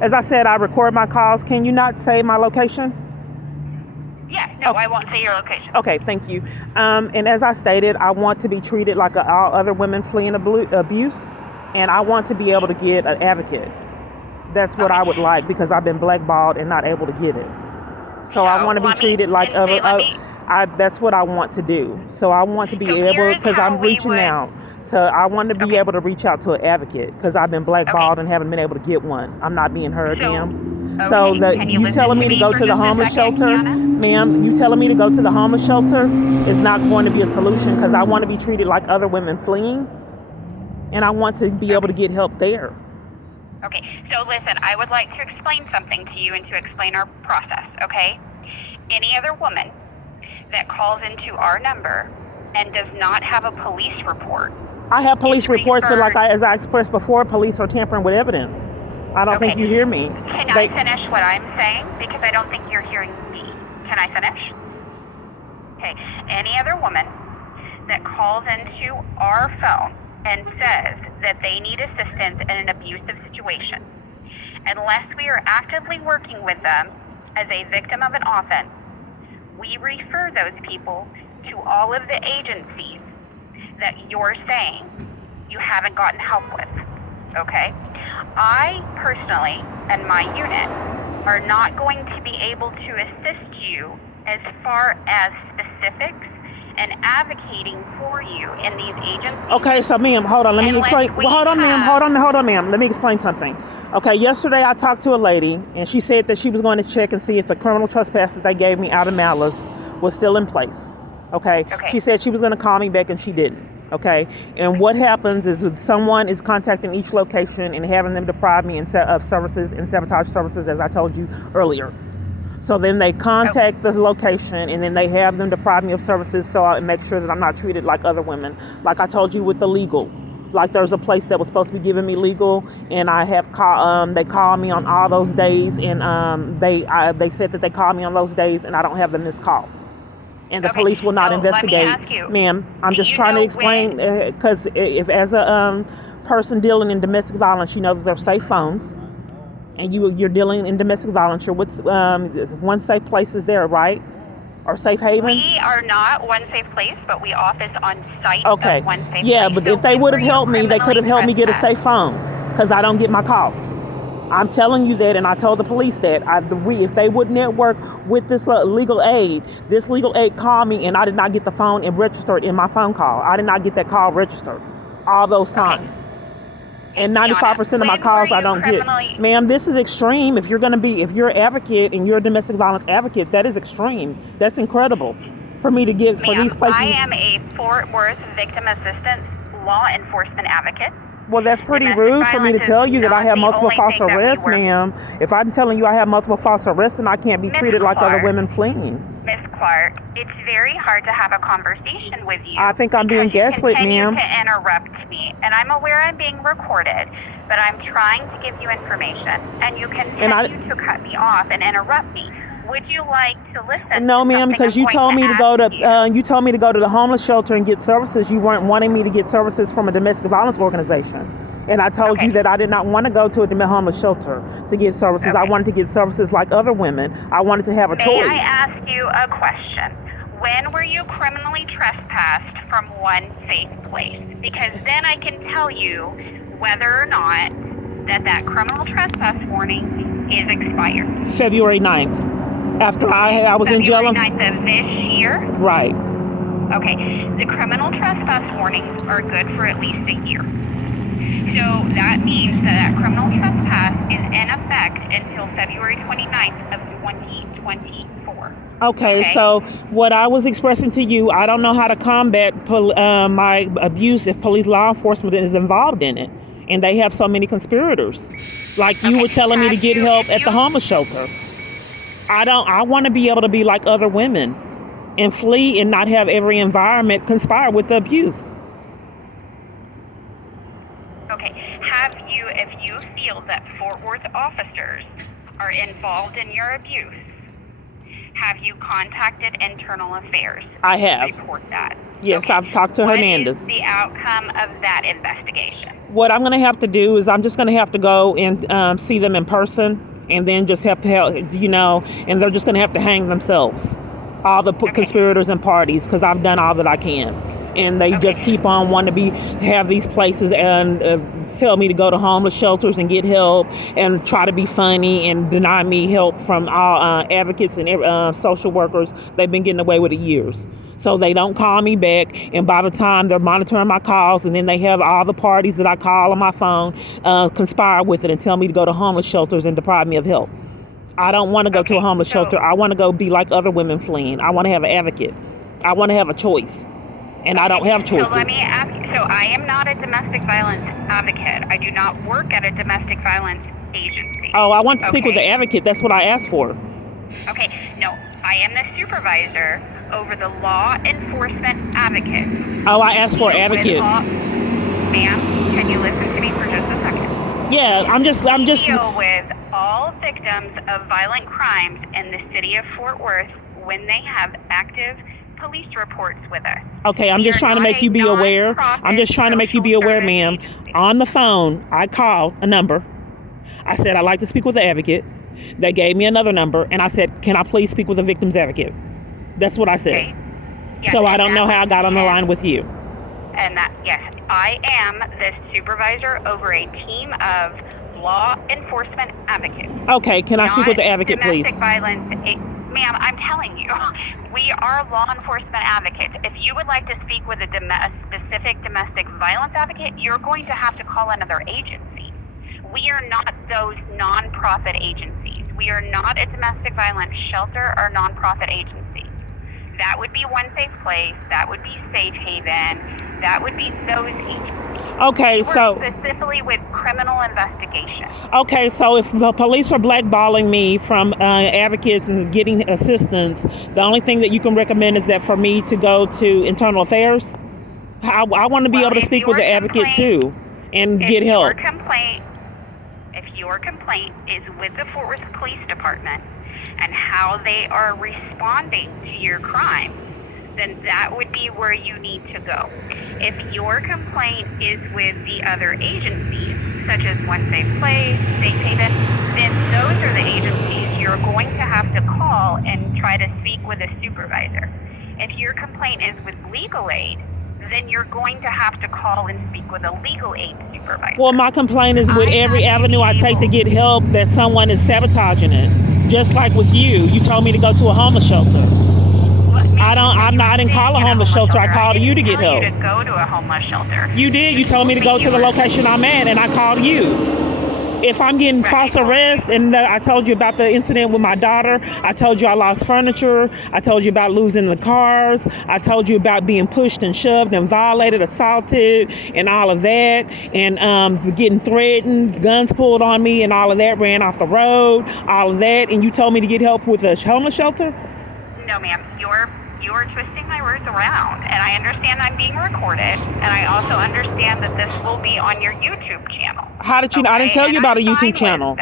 as I said, I record my calls. Can you not say my location? Yeah, no, I won't say your location. Okay, thank you. And as I stated, I want to be treated like all other women fleeing abuse, and I want to be able to get an advocate. That's what I would like, because I've been blackballed and not able to get it. So I want to be treated like other. That's what I want to do. So I want to be able, because I'm reaching out. So I want to be able to reach out to an advocate, because I've been blackballed and haven't been able to get one. I'm not being heard, ma'am. So you telling me to go to the homeless shelter, ma'am? You telling me to go to the homeless shelter is not going to be a solution, because I want to be treated like other women fleeing, and I want to be able to get help there. Okay, so listen, I would like to explain something to you and to explain our process, okay? Any other woman that calls into our number and does not have a police report. I have police reports, but as I expressed before, police are tampering with evidence. I don't think you hear me. Can I finish what I'm saying? Because I don't think you're hearing me. Can I finish? Okay, any other woman that calls into our phone and says that they need assistance in an abusive situation, unless we are actively working with them as a victim of an offense, we refer those people to all of the agencies that you're saying you haven't gotten help with, okay? I personally and my unit are not going to be able to assist you as far as specifics and advocating for you in these agencies. Okay, so ma'am, hold on, let me explain. Hold on, ma'am, let me explain something. Okay, yesterday I talked to a lady, and she said that she was going to check and see if the criminal trespass that they gave me out of malice was still in place. Okay. She said she was going to call me back, and she didn't. Okay, and what happens is someone is contacting each location and having them deprive me of services and sabotage services, as I told you earlier. So then they contact the location, and then they have them deprive me of services, so I make sure that I'm not treated like other women. Like I told you with the legal, like there's a place that was supposed to be giving me legal, and I have they call me on all those days, and they said that they called me on those days, and I don't have the missed call. And the police will not investigate. Let me ask you, ma'am, I'm just trying to explain, because if as a person dealing in domestic violence, you know that there's safe phones, and you're dealing in domestic violence. What's one safe place is there, right? Or safe haven? We are not one safe place, but we office on site of one safe place. Yeah, but if they would have helped me, they could have helped me get a safe phone, because I don't get my calls. I'm telling you that, and I told the police that if they would network with this legal aid called me, and I did not get the phone and registered in my phone call. I did not get that call registered all those times. And 95% of my calls I don't get. Ma'am, this is extreme. If you're an advocate and you're a domestic violence advocate, that is extreme. That's incredible for me to get for these places. I am a Fort Worth victim assistance law enforcement advocate. Well, that's pretty rude for me to tell you that I have multiple false arrests, ma'am. If I'm telling you I have multiple false arrests, and I can't be treated like other women fleeing. Miss Clark, it's very hard to have a conversation with you. I think I'm being gaslit, ma'am. You continue to interrupt me, and I'm aware I'm being recorded, but I'm trying to give you information, and you continue to cut me off and interrupt me. Would you like to listen? No, ma'am, because you told me to go to the homeless shelter and get services. You weren't wanting me to get services from a domestic violence organization. And I told you that I did not want to go to a homeless shelter to get services. I wanted to get services like other women. I wanted to have a choice. May I ask you a question? When were you criminally trespassed from one safe place? Because then I can tell you whether or not that criminal trespass warning is expired. February 9th. After I was in jail. February 9th of this year? Right. Okay. The criminal trespass warnings are good for at least a year. So that means that criminal trespass is in effect until February 29th of 2024. Okay, so what I was expressing to you, I don't know how to combat my abuse if police law enforcement is involved in it. And they have so many conspirators. Like you were telling me to get help at the homeless shelter. I want to be able to be like other women and flee and not have every environment conspire with the abuse. Okay, if you feel that Fort Worth officers are involved in your abuse, have you contacted Internal Affairs? I have. Report that. Yes, Okay. I've talked to Hernandez. What is the outcome of that investigation? What I'm going to have to do is I'm just going to have to go and see them in person, and then just have to help, and they're just going to have to hang themselves, all the Okay. conspirators and parties, because I've done all that I can. And they Okay. just keep on wanting to have these places and tell me to go to homeless shelters and get help and try to be funny and deny me help from all advocates and social workers. They've been getting away with it years. So they don't call me back, and by the time they're monitoring my calls, and then they have all the parties that I call on my phone conspire with it and tell me to go to homeless shelters and deprive me of help. I don't want to go to a homeless shelter. I want to go be like other women fleeing. I want to have an advocate. I want to have a choice. And I don't have choices. So let me ask you, so I am not a domestic violence advocate. I do not work at a domestic violence agency. Oh, I want to speak with the advocate. That's what I asked for. Okay, no, I am the supervisor over the law enforcement advocate. Oh, I asked for an advocate. Ma'am, can you listen to me for just a second? Yeah, I'm just. Deal with all victims of violent crimes in the city of Fort Worth when they have active police reports with us. Okay, I'm just trying to make you be aware. I'm just trying to make you be aware, ma'am. On the phone, I called a number. I said, I'd like to speak with the advocate. They gave me another number, and I said, can I please speak with a victim's advocate? That's what I said. Okay. Yes, so I don't know how I got on the line with you. And that, yes, I am the supervisor over a team of law enforcement advocates. Okay, can I speak with the advocate, please? Domestic violence, ma'am, I'm telling you, we are law enforcement advocates. If you would like to speak with a specific domestic violence advocate, you're going to have to call another agency. We are not those nonprofit agencies. We are not a domestic violence shelter or nonprofit agency. That would be One Safe Place. That would be Safe Haven. That would be those agencies. Okay, so specifically with criminal investigation. Okay, so if the police are blackballing me from advocates and getting assistance, the only thing that you can recommend is that for me to go to internal affairs. I want to be able to speak with the advocate too and get help. If your complaint is with the Fort Worth Police Department and how they are responding to your crime, then that would be where you need to go. If your complaint is with the other agencies, such as One Safe Place, Safe Haven, then those are the agencies you're going to have to call and try to speak with a supervisor. If your complaint is with legal aid, then you're going to have to call and speak with a legal aid supervisor. Well, my complaint is with every avenue I take to get help that someone is sabotaging it. Just like with you, you told me to go to a homeless shelter. I didn't call a homeless shelter. I called you to get help. You to go to a homeless shelter. You did. You told me to go to the location I'm at, and I called you. If I'm getting false arrest, and I told you about the incident with my daughter, I told you I lost furniture, I told you about losing the cars, I told you about being pushed and shoved and violated, assaulted, and all of that, and getting threatened, guns pulled on me, and all of that, ran off the road, all of that, and you told me to get help with a homeless shelter? No, ma'am. You're twisting my words around, and I understand I'm being recorded, and I also understand that this will be on your YouTube channel. How did you know? I didn't tell you about a YouTube channel.